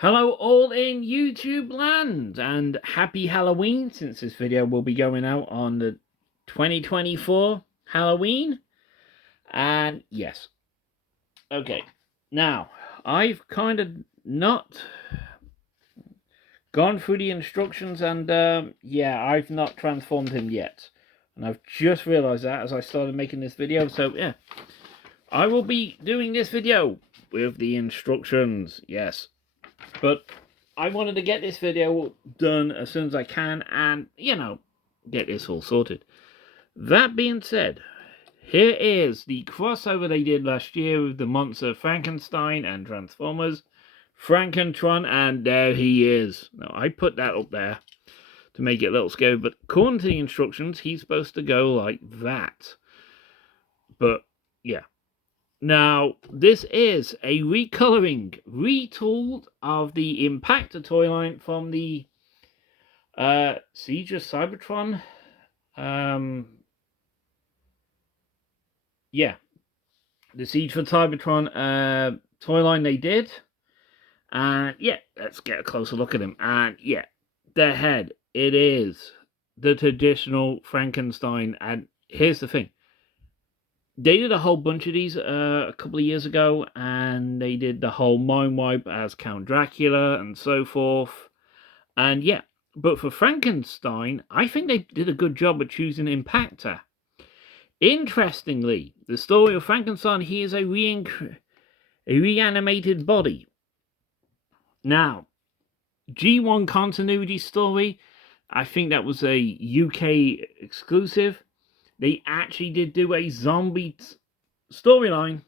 Hello all in YouTube land and happy Halloween, since this video will be going out on the 2024 Halloween. And yes, okay, now I've kind of not gone through the instructions, and yeah, I've not transformed him yet, and I've just realized that as I started making this video. So yeah, I will be doing this video with the instructions, yes. But I wanted to get this video done as soon as I can and, get this all sorted. That being said, here is the crossover they did last year with the monster Frankenstein and Transformers, Frankentron, and there he is. Now, I put that up there to make it a little scary, but according to the instructions, he's supposed to go like that. But, yeah. Now, this is a recoloring, retooled of the Impactor toy line from the Siege of Cybertron. Yeah, the Siege for Cybertron toy line they did. And yeah, let's get a closer look at him. And yeah, the head, it is the traditional Frankenstein. And here's the thing. They did a whole bunch of these a couple of years ago, and they did the whole mind wipe as Count Dracula and so forth. And yeah, but for Frankenstein, I think they did a good job of choosing Impactor. Interestingly, the story of Frankenstein, he is a reanimated body. Now, G1 continuity story, I think that was a UK exclusive. They actually did do a zombie storyline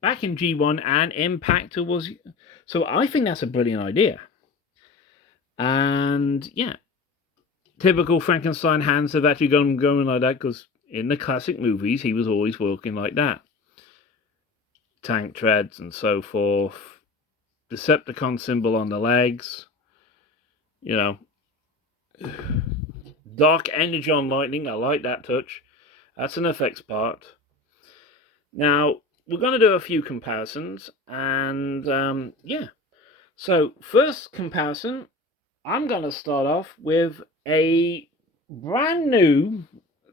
back in G1, and Impactor was... So I think that's a brilliant idea. And yeah, typical Frankenstein hands have actually gone going like that, because in the classic movies, he was always working like that. Tank treads and so forth. Decepticon symbol on the legs. You know. Dark energy on lightning. I like that touch. That's an effects part. Now, we're going to do a few comparisons. And, yeah. So, first comparison, I'm going to start off with a brand new...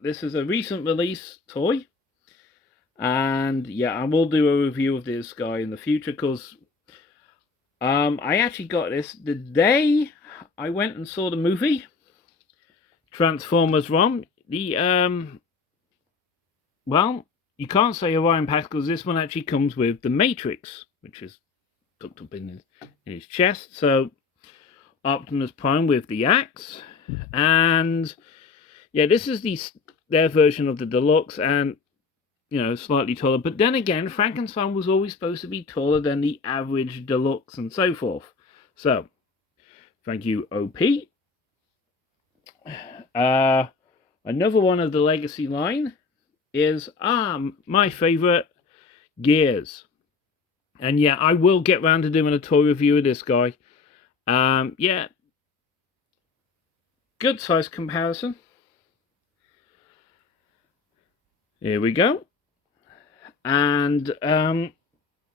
This is a recent release toy. And, yeah, I will do a review of this guy in the future, because I actually got this the day I went and saw the movie Transformers ROM. Well, you can't say Orion Pack, because this one actually comes with the Matrix, which is tucked up in his chest. So, Optimus Prime with the axe. And, yeah, this is their version of the Deluxe, and, slightly taller. But then again, Frankenstein was always supposed to be taller than the average Deluxe and so forth. So, thank you, OP. Another one of the Legacy line is my favourite, Gears. And yeah, I will get round to doing a toy review of this guy. Yeah, good size comparison. Here we go. And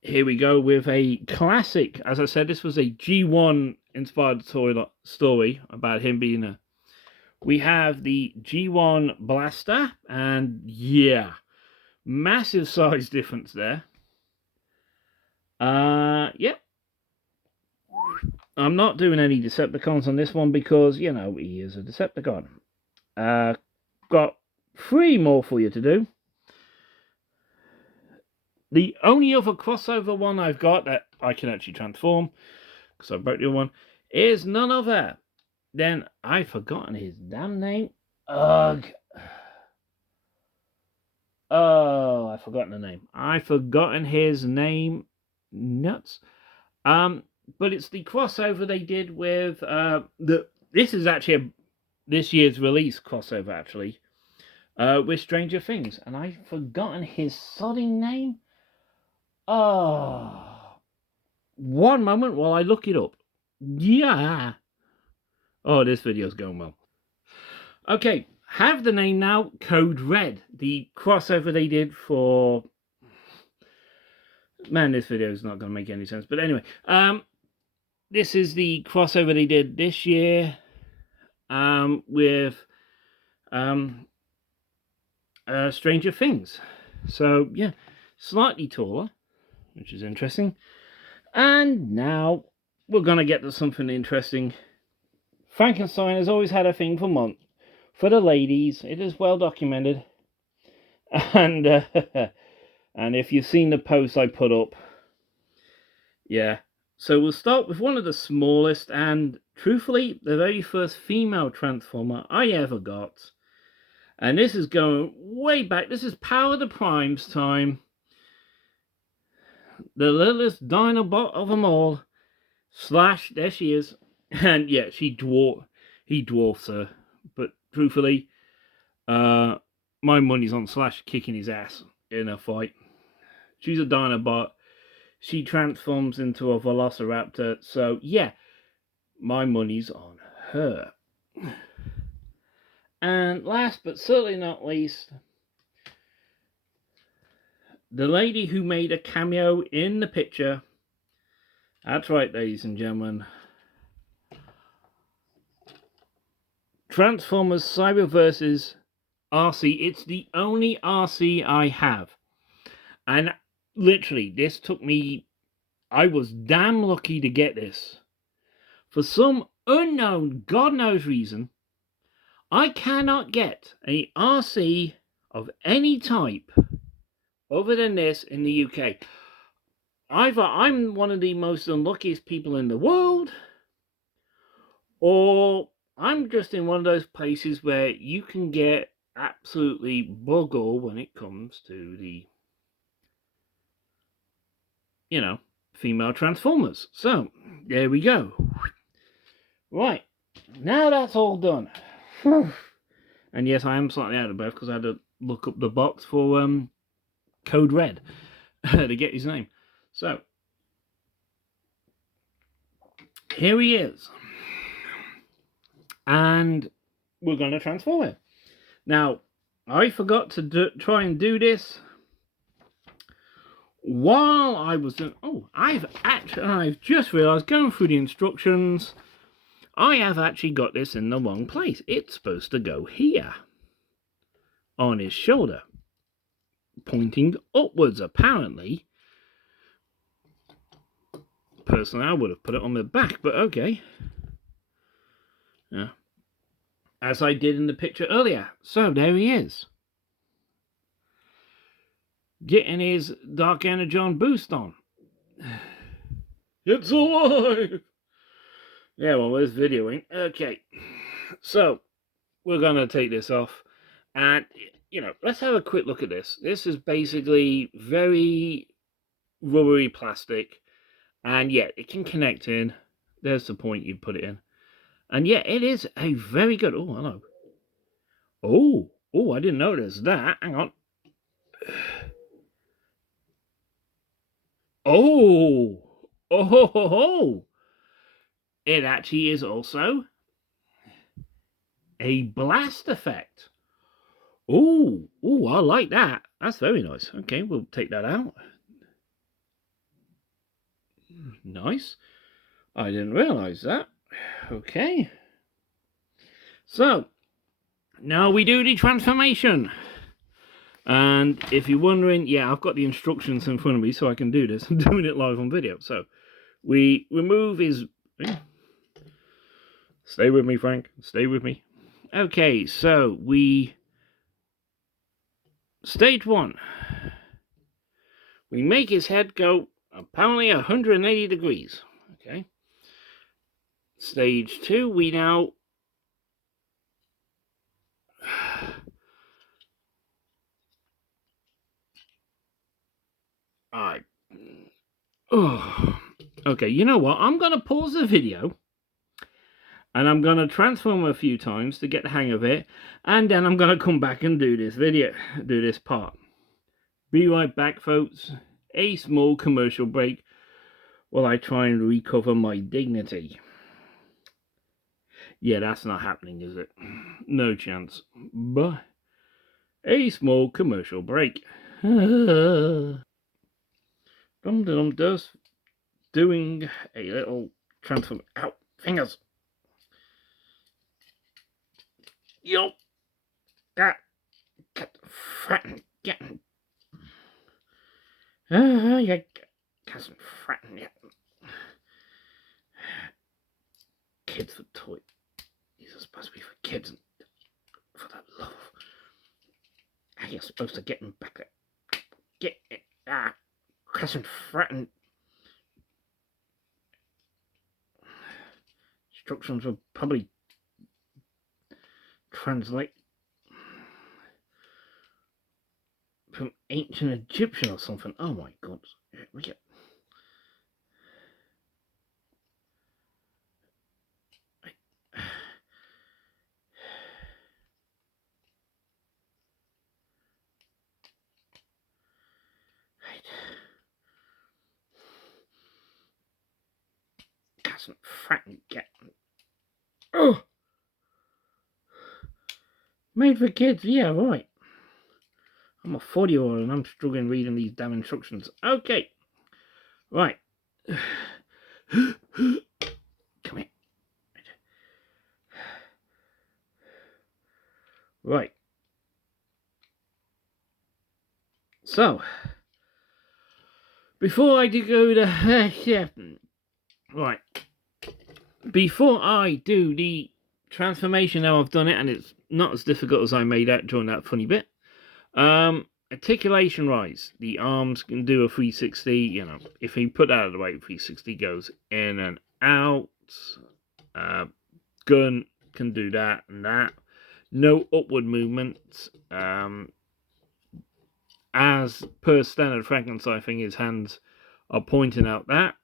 here we go with a classic. As I said, this was a G1 inspired story about him being a... We have the G1 Blaster, and yeah, massive size difference there. Yeah. I'm not doing any Decepticons on this one because, he is a Decepticon. Got 3 more for you to do. The only other crossover one I've got that I can actually transform, because I broke the other one, is none other than... I've forgotten his damn name. Ugh. Oh, I've forgotten the name. I've forgotten his name. Nuts. But it's the crossover they did with... This is actually this year's release crossover, actually. With Stranger Things. And I've forgotten his sodding name. Oh, one moment while I look it up. Yeah. Oh, this video's going well. Okay, have the name now. Code Red. The crossover they did for... Man, this video is not going to make any sense. But anyway, this is the crossover they did this year with Stranger Things. So yeah, slightly taller, which is interesting. And now we're gonna get to something interesting. Frankenstein has always had a thing for the ladies. It is well documented, and and if you've seen the posts I put up, yeah. So we'll start with one of the smallest and, truthfully, the very first female Transformer I ever got. And this is going way back. This is Power the Prime's time. The littlest Dinobot of them all. Slash, there she is. And yeah, he dwarfs her. But truthfully, my money's on Slash kicking his ass in a fight. She's a Dinobot. She transforms into a Velociraptor. So yeah, my money's on her. And last but certainly not least, the lady who made a cameo in the picture. That's right, ladies and gentlemen. Transformers Cyberverse's RC. It's the only RC I have. And literally, this took me... I was damn lucky to get this. For some unknown, God knows reason, I cannot get a RC of any type other than this in the UK. Either I'm one of the most unluckiest people in the world, or I'm just in one of those places where you can get absolutely bug all when it comes to the, you know, female Transformers. So, there we go. Right, now that's all done. And yes, I am slightly out of breath because I had to look up the box for Code Red to get his name. So, here he is. And we're going to transform him. Now, I forgot to try and do this while I was doing... Oh, I've just realised, going through the instructions, I have actually got this in the wrong place. It's supposed to go here. On his shoulder. Pointing upwards, apparently. Personally, I would have put it on the back, but okay. Yeah. As I did in the picture earlier. So, there he is. Getting his Dark Energon boost on. It's alive! Yeah, well, there's videoing. Okay. So, we're going to take this off. And, you know, let's have a quick look at this. This is basically very rubbery plastic. And, yeah, it can connect in. There's the point you put it in. And, yeah, it is a very good... Oh, hello. Oh, I didn't notice that. Hang on. Oh. It actually is also a blast effect. Oh, I like that. That's very nice. Okay, we'll take that out. Nice. I didn't realise that. Okay. So, now we do the transformation. And if you're wondering, yeah, I've got the instructions in front of me so I can do this. I'm doing it live on video. So, we remove his... Stay with me, Frank. Stay with me. Okay, so we... Stage 1. We make his head go apparently 180 degrees. Okay. Stage 2, we now... Okay, you know what? I'm going to pause the video. And I'm going to transform a few times to get the hang of it. And then I'm going to come back and do this part. Be right back, folks. A small commercial break while I try and recover my dignity. Yeah, that's not happening, is it? No chance. But a small commercial break. Just doing a little transform. Ow, fingers. Yo, got frightened. Get. Yeah, cousin frightened. Yeah. Kids for toy. These are supposed to be for kids and for that love. How are you supposed to get them back there? Get it. Cousin frightened. Instructions will probably translate from ancient Egyptian or something. Oh my god. We get. Cousin frightened. Get. Oh! Made for kids, yeah, right. I'm a 40-year-old and I'm struggling reading these damn instructions. Okay. Right. Come here. Right. So, before I do go to... yeah. Right. Before I do the transformation, now I've done it and it's not as difficult as I made out during that funny bit. Articulation rise. The arms can do a 360, you know, if you put that out of the way, 360 goes in and out. Gun can do that and that. No upward movement. As per standard Frankenstein thing, his hands are pointing out that.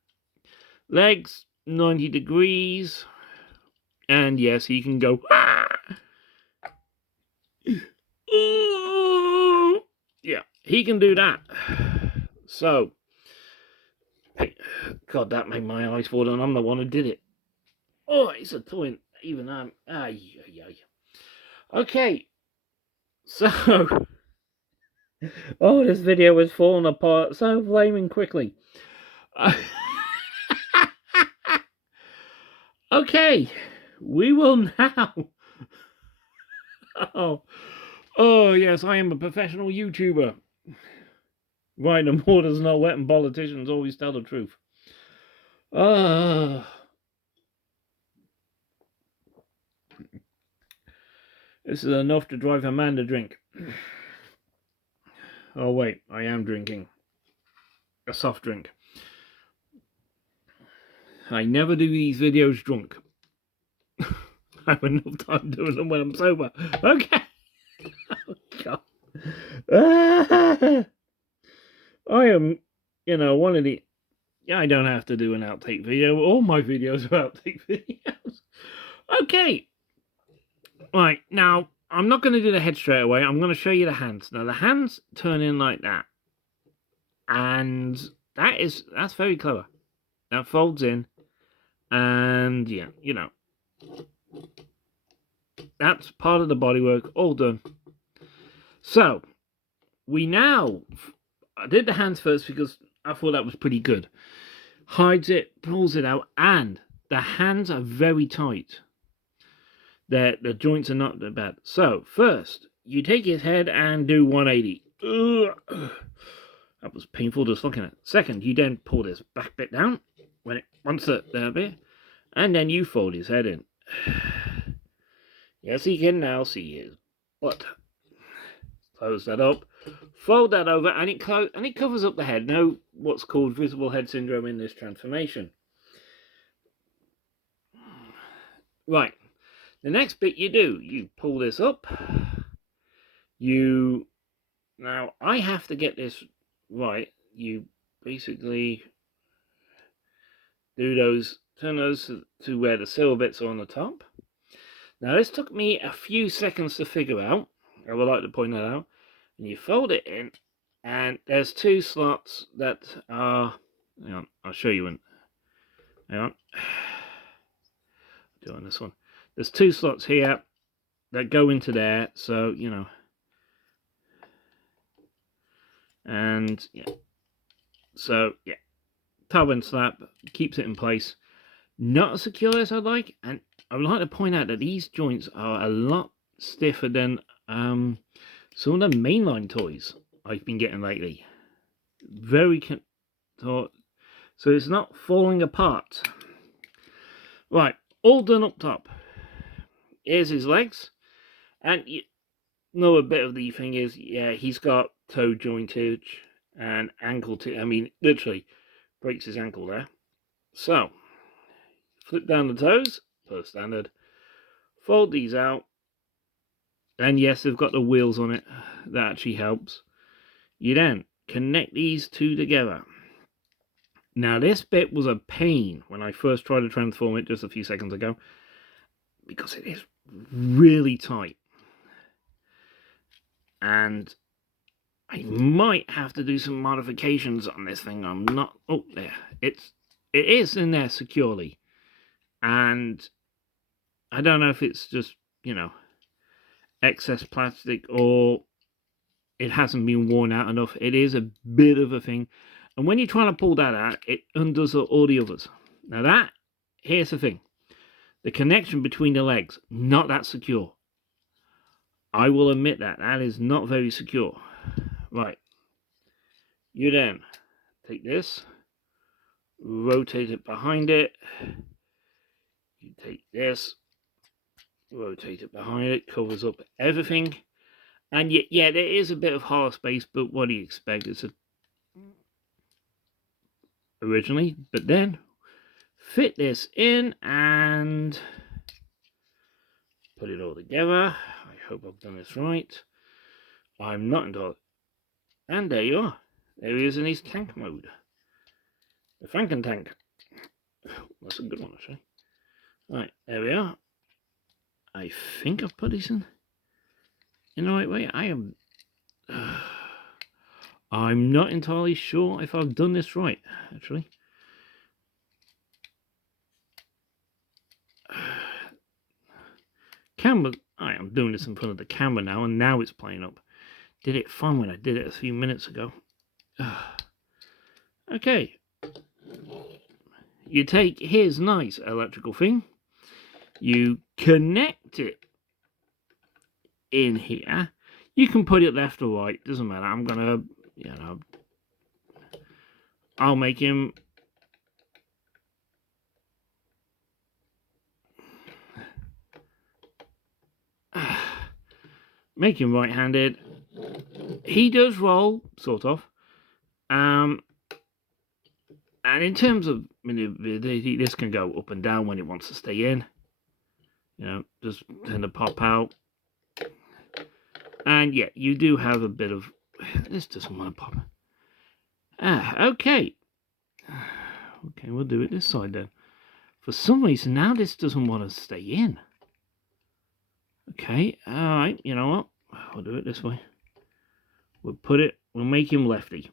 Legs, 90 degrees. And yes, he can go. Yeah, he can do that. So, hey, God, that made my eyes water, and I'm the one who did it. Oh, it's a toy. Even I'm. Okay, so. Oh, this video is falling apart so flaming quickly. Okay, we will now. Oh, yes, I am a professional YouTuber. Right, the water's not wet and politicians always tell the truth. This is enough to drive a man to drink. Oh, wait, I am drinking a soft drink. I never do these videos drunk. I have enough time doing them when I'm sober. Okay. Oh, God. I am, you know, one of the... Yeah, I don't have to do an outtake video. All my videos are outtake videos. Okay. Right, now, I'm not going to do the head straight away. I'm going to show you the hands. Now, the hands turn in like that. And that's very clever. That folds in. And, yeah, you know. That's part of the bodywork. All done. So, I did the hands first because I thought that was pretty good. Hides it, pulls it out, and the hands are very tight. The joints are not that bad. So, first, you take his head and do 180. Ugh. That was painful just looking at it. Second, you then pull this back bit down when it wants it there a bit, and then you fold his head in. Yes, he can now see his butt. Close that up, fold that over, and it covers up the head. No, what's called visible head syndrome in this transformation. Right, the next bit you pull this up. Now I have to get this right. You basically turn those to where the silver bits are on the top. Now this took me a few seconds to figure out. I would like to point that out. And you fold it in, and there's two slots that are... Hang on, I'll show you one. Hang on. Doing this one. There's two slots here that go into there, so, you know. And, yeah. So, yeah. Tub and slap keeps it in place. Not as secure as I'd like, and I would like to point out that these joints are a lot stiffer than some of the mainline toys I've been getting lately. Very so it's not falling apart. Right, all done up top. Here's his legs, and another bit of the thing is, yeah, he's got toe jointage and ankle. I mean, literally breaks his ankle there. So flip down the toes, per standard. Fold these out, and yes, they've got the wheels on it. That actually helps. You then connect these two together. Now this bit was a pain when I first tried to transform it just a few seconds ago, because it is really tight, and I might have to do some modifications on this thing. I'm not. Oh, there. It is in there securely, and I don't know if it's just, you know, excess plastic or it hasn't been worn out enough. It is a bit of a thing, and when you're trying to pull that out, it undoes all the others. Now here's the thing: the connection between the legs, not that secure. I will admit that is not very secure. Right, you then take this, rotate it behind it. You take this, rotate it behind it, covers up everything. And yeah, there is a bit of hollow space, but what do you expect? It's originally, but then fit this in and put it all together. I hope I've done this right. I'm not entirely. And there you are. There he is in his tank mode. The Frankentank. That's a good one, actually. Right, there we are. I think I've put these in the right way. I'm not entirely sure if I've done this right, actually. Camera, I'm doing this in front of the camera now, and now it's playing up. Did it fun when I did it a few minutes ago. Okay. You take his nice electrical thing, you connect it in here. You can put it left or right, doesn't matter. I'm gonna, I'll make him right-handed. He does roll, sort of. And in terms of maneuverability, this can go up and down when it wants to stay in. Just tend to pop out. And yeah, you do have a bit of... This doesn't want to pop. Okay. Okay, we'll do it this side then. For some reason, now this doesn't want to stay in. Okay, alright, you know what? We'll do it this way. We'll make him lefty.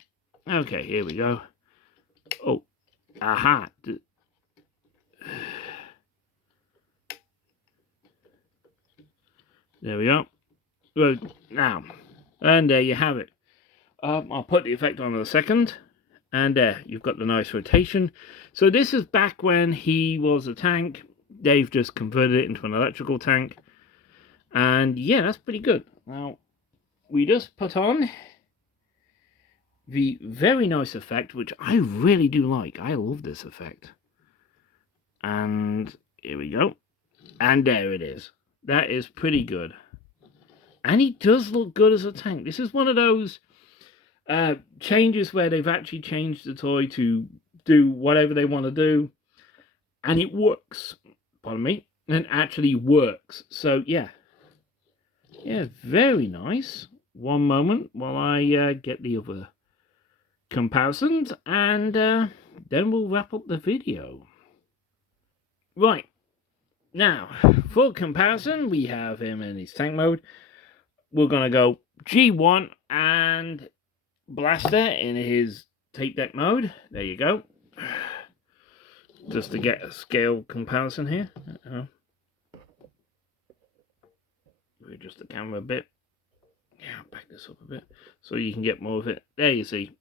Okay, here we go. Oh, aha. There we go. Good. Now, and there you have it. I'll put the effect on in a second. And there, you've got the nice rotation. So this is back when he was a tank. They've just converted it into an electrical tank. And yeah, that's pretty good. Now, we just put on the very nice effect, which I really do like. I love this effect. And here we go. And there it is. That is pretty good. And he does look good as a tank. This is one of those changes where they've actually changed the toy to do whatever they want to do. And it works. Pardon me. And actually works. So, yeah. Yeah, very nice. One moment while I get the other comparisons. And then we'll wrap up the video. Right. Now, for comparison, we have him in his tank mode. We're going to go G1 and Blaster in his tape deck mode. There you go. Just to get a scale comparison here. Adjust the camera a bit. Yeah, I'll back this up a bit so you can get more of it. There you see,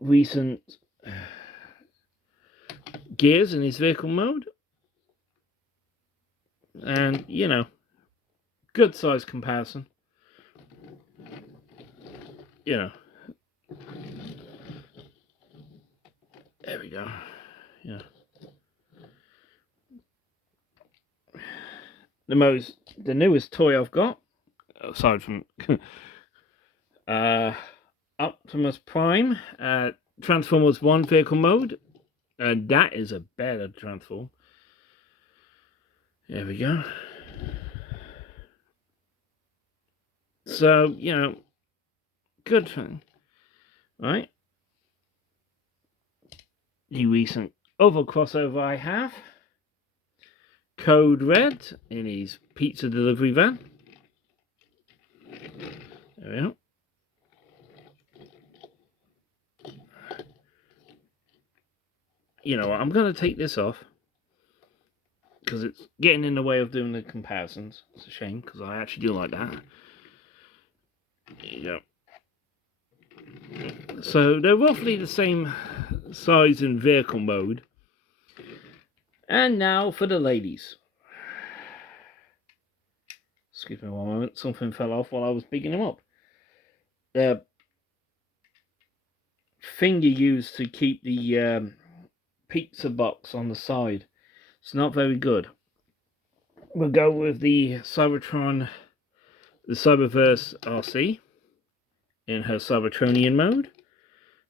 recent gears in his vehicle mode, and you know, good size comparison. You know, there we go. Yeah, the newest toy I've got, aside from Optimus Prime, Transformers 1 vehicle mode. That is a better transform. There we go. So, you know, good thing, right? The recent other crossover I have, Code Red in his pizza delivery van. There we go. You know what, I'm going to take this off because it's getting in the way of doing the comparisons. It's a shame because I actually do like that. There you go. So they're roughly the same size in vehicle mode. And now for the ladies. Excuse me one moment, something fell off while I was picking them up. The thing you use to keep the pizza box on the side, it's not very good. We'll go with the Cybertron, the Cyberverse RC in her Cybertronian mode.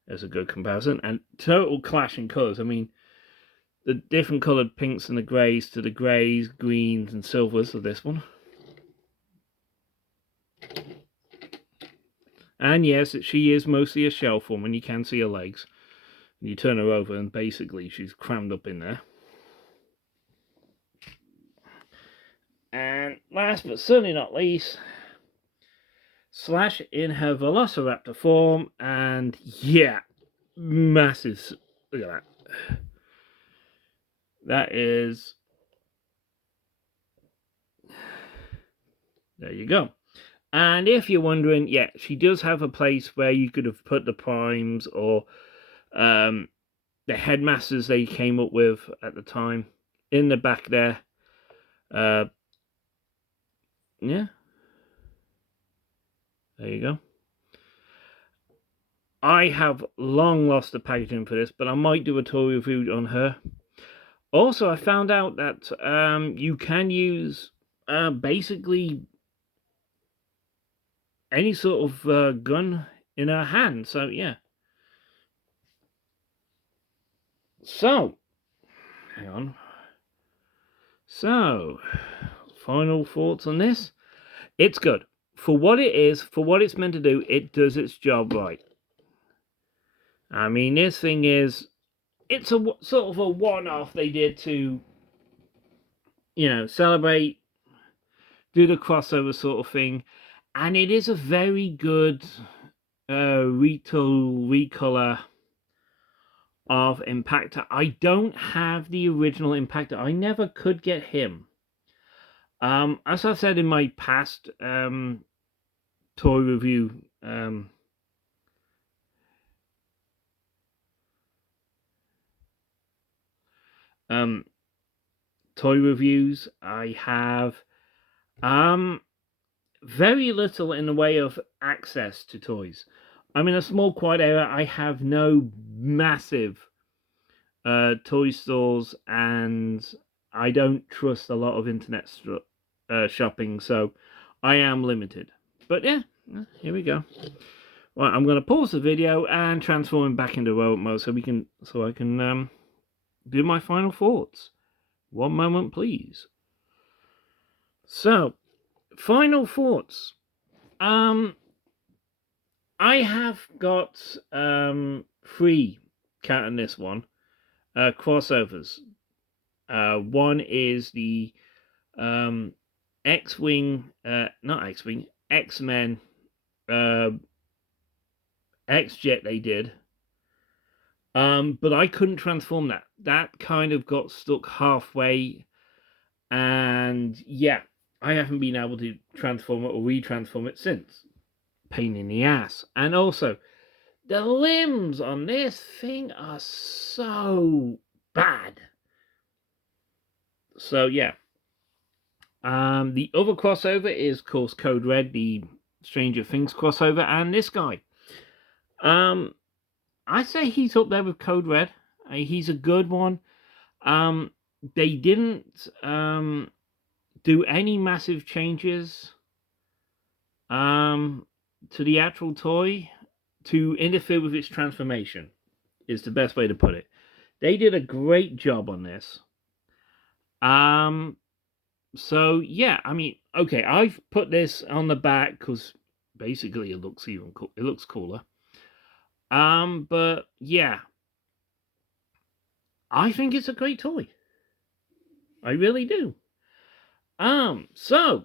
There's a good comparison, and total clash in colours. I mean, the different coloured pinks and the greys to the greys, greens and silvers of this one. And yes, she is mostly a shell form, and you can see her legs. And you turn her over and basically she's crammed up in there. And last but certainly not least, Slash in her Velociraptor form, and yeah, massive. Look at that. That is. There you go. And if you're wondering, yeah, she does have a place where you could have put the primes or the headmasters they came up with at the time in the back there. Yeah. There you go. I have long lost the packaging for this, but I might do a toy review on her. Also, I found out that you can use basically any sort of gun in her hand. So, yeah. So, hang on. So, final thoughts on this. It's good. For what it is, for what it's meant to do, it does its job right. I mean, this thing is, it's a sort of a one-off they did to, you know, celebrate, do the crossover sort of thing. And it is a very good recolor of Impactor. I don't have the original Impactor. I never could get him. As I've said in my past toy review toy reviews, I have very little in the way of access to toys. I'm in a small quiet area. I have no massive toy stores, and I don't trust a lot of internet shopping, so I am limited. But yeah, here we go. Right, I'm going to pause the video and transform him back into robot mode so I can do my final thoughts. One moment, please. So, final thoughts. I have got 3 counting this one crossovers. One is the X-Wing, not X-Wing, X-Men X-Jet they did. But I couldn't transform that. That kind of got stuck halfway. And yeah, I haven't been able to transform it or retransform it since. pain in the ass. And also, the limbs on this thing are so bad. So yeah. The other crossover is, of course, Code Red, the Stranger Things crossover, and this guy. I say he's up there with Code Red. He's a good one. They didn't do any massive changes to the actual toy to interfere with its transformation, is the best way to put it. They did a great job on this. So yeah, I mean, okay, I've put this on the back because basically it looks even cool. It looks cooler. But yeah, I think it's a great toy. I really do. So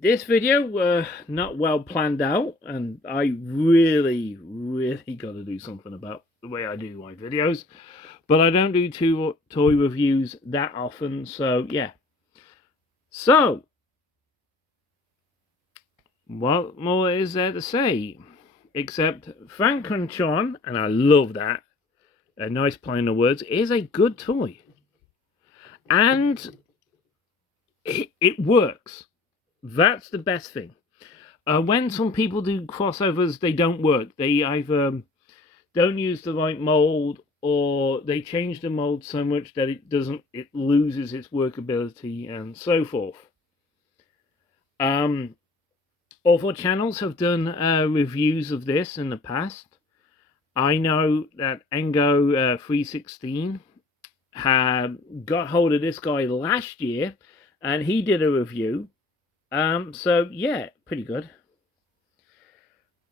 this video not well planned out, and I really got to do something about the way I do my videos. But I don't do toy reviews that often, so yeah. So, what more is there to say? Except Frankentron, and I love that, a nice play on the words, is a good toy. And it works. That's the best thing. When some people do crossovers, they don't work. They either don't use the right mold, or they change the mold so much that it loses its workability, and so forth. Other channels have done reviews of this in the past. I know that Engo 316 had got hold of this guy last year, and he did a review. So yeah, pretty good.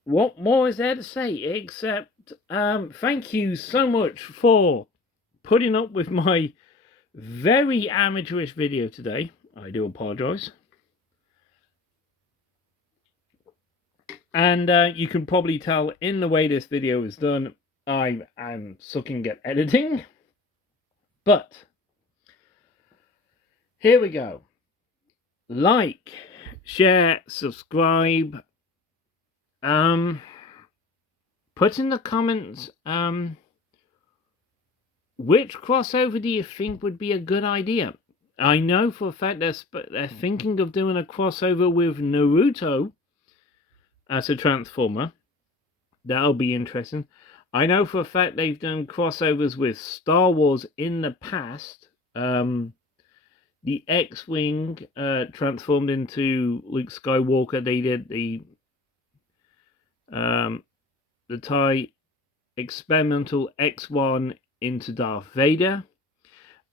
What more is there to say except thank you so much for putting up with my very amateurish video today. I do apologize. And you can probably tell in the way this video is done, I'm sucking at editing. But here we go. Like, share, subscribe. Put in the comments which crossover do you think would be a good idea? I know for a fact they're thinking of doing a crossover with Naruto as a Transformer. That'll be interesting. I know for a fact they've done crossovers with Star Wars in the past. The X-Wing transformed into Luke Skywalker. They did the TIE Experimental X1 into Darth Vader.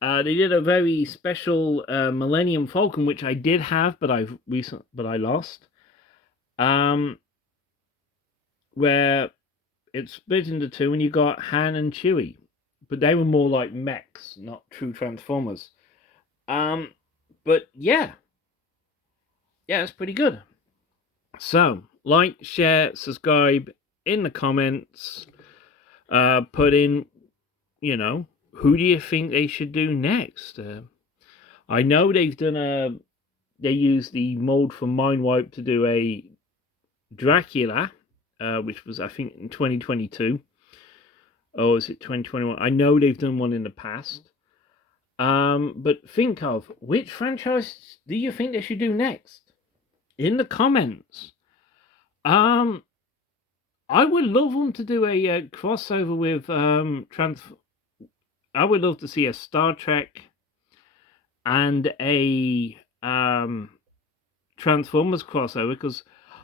They did a very special Millennium Falcon, which I did have, but I lost. Where it split into two, and you got Han and Chewie, but they were more like mechs, not true Transformers. But yeah, it's pretty good. So like, share, subscribe in the comments. Put in, who do you think they should do next? I know they've done they used the mold from Mindwipe to do a Dracula, which was, I think, in 2022. Or is it 2021? I know they've done one in the past. But think of, which franchise do you think they should do next? In the comments. I would love them to do a crossover with I would love to see a Star Trek and a Transformers crossover, because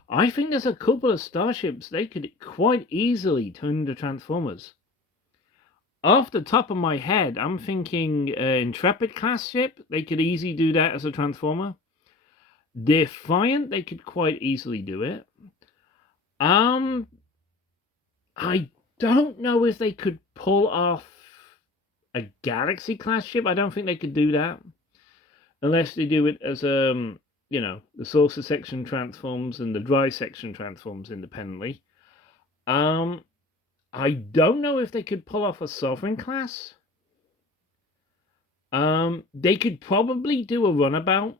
I think there's a couple of starships they could quite easily turn into Transformers. Off the top of my head, I'm thinking Intrepid class ship. They could easily do that as a Transformer. Defiant, they could quite easily do it. I don't know if they could pull off a Galaxy class ship. I don't think they could do that unless they do it as the saucer section transforms and the dry section transforms independently. I don't know if they could pull off a Sovereign class. They could probably do a runabout,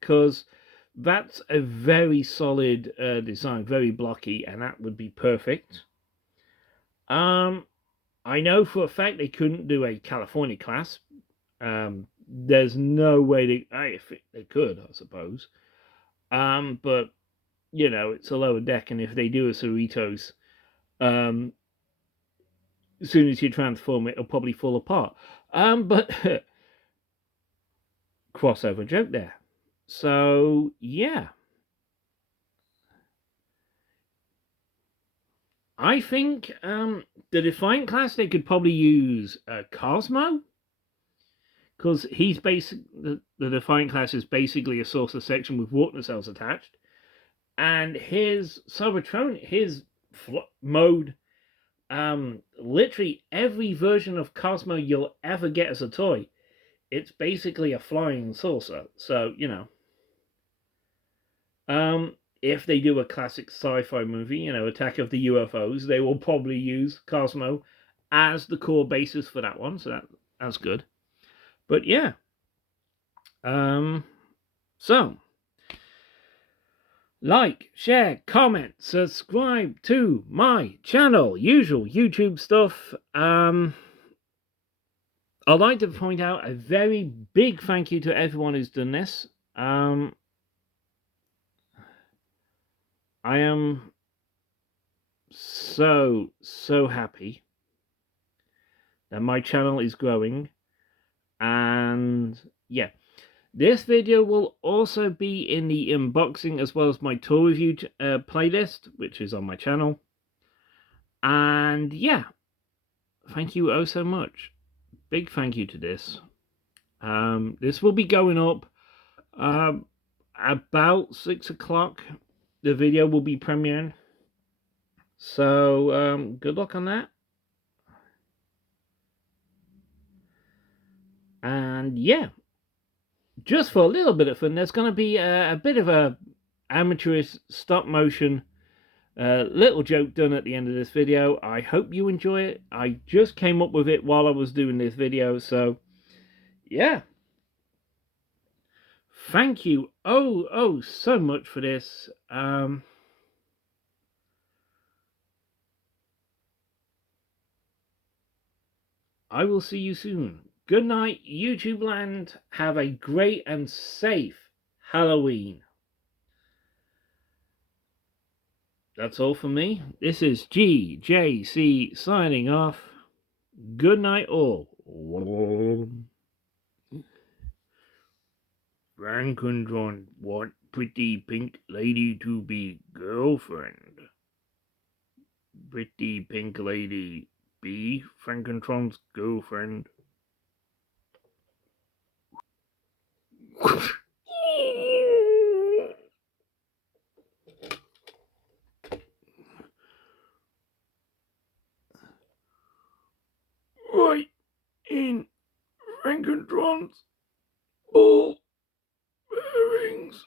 because that's a very solid design, very blocky, and that would be perfect. I know for a fact they couldn't do a California class. There's no way they could, I suppose. But you know, it's a lower deck, and if they do a Cerritos, as soon as you transform it, it'll probably fall apart. But crossover joke there. So yeah, I think the Defiant class, they could probably use Cosmo, because he's the Defiant class is basically a saucer section with water cells attached, and his Cybertron, his mode, literally every version of Cosmo you'll ever get as a toy, it's basically a flying saucer. So you know, if they do a classic sci-fi movie, you know, Attack of the UFOs, they will probably use Cosmo as the core basis for that one. So that's good. But yeah, so like, share, comment, subscribe to my channel. Usual YouTube stuff. I'd like to point out a very big thank you to everyone who's done this. I am so happy that my channel is growing, and yeah, this video will also be in the unboxing as well as my tour review playlist, which is on my channel. And yeah, thank you oh so much. Big thank you to this. This will be going up about 6 o'clock. The video will be premiering. So good luck on that. And yeah, just for a little bit of fun, there's going to be a bit of a amateurish stop motion little joke done at the end of this video. I hope you enjoy it. I just came up with it while I was doing this video, so yeah. Thank you oh so much for this. I will see you soon. Good night, YouTube land. Have a great and safe Halloween. That's all from me. This is GJC signing off. Good night all. Frankentron want pretty pink lady to be girlfriend. Pretty pink lady be Frankentron's girlfriend. Right in Frankentron's ball bearings.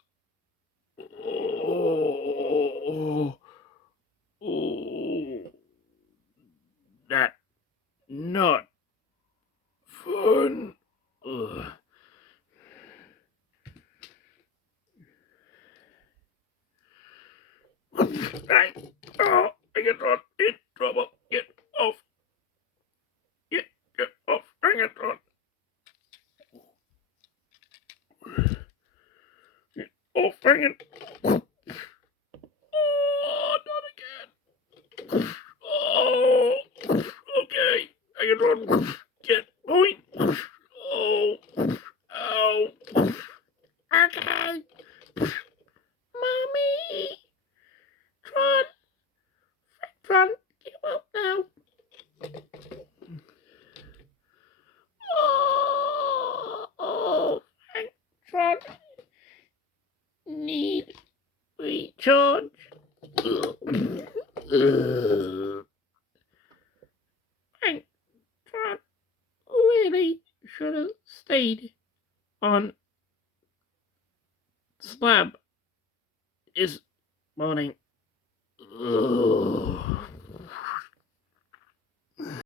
That not fun. I get on in trouble. Get off. Get off. Frankentron. Get off, Frankentron. Oh, not again. Oh, okay. I can run. Get point. Oh, ow. Okay. Mommy. Tron, get up now. Oh, Tron. Need recharge. Tron really should have stayed on slab this morning.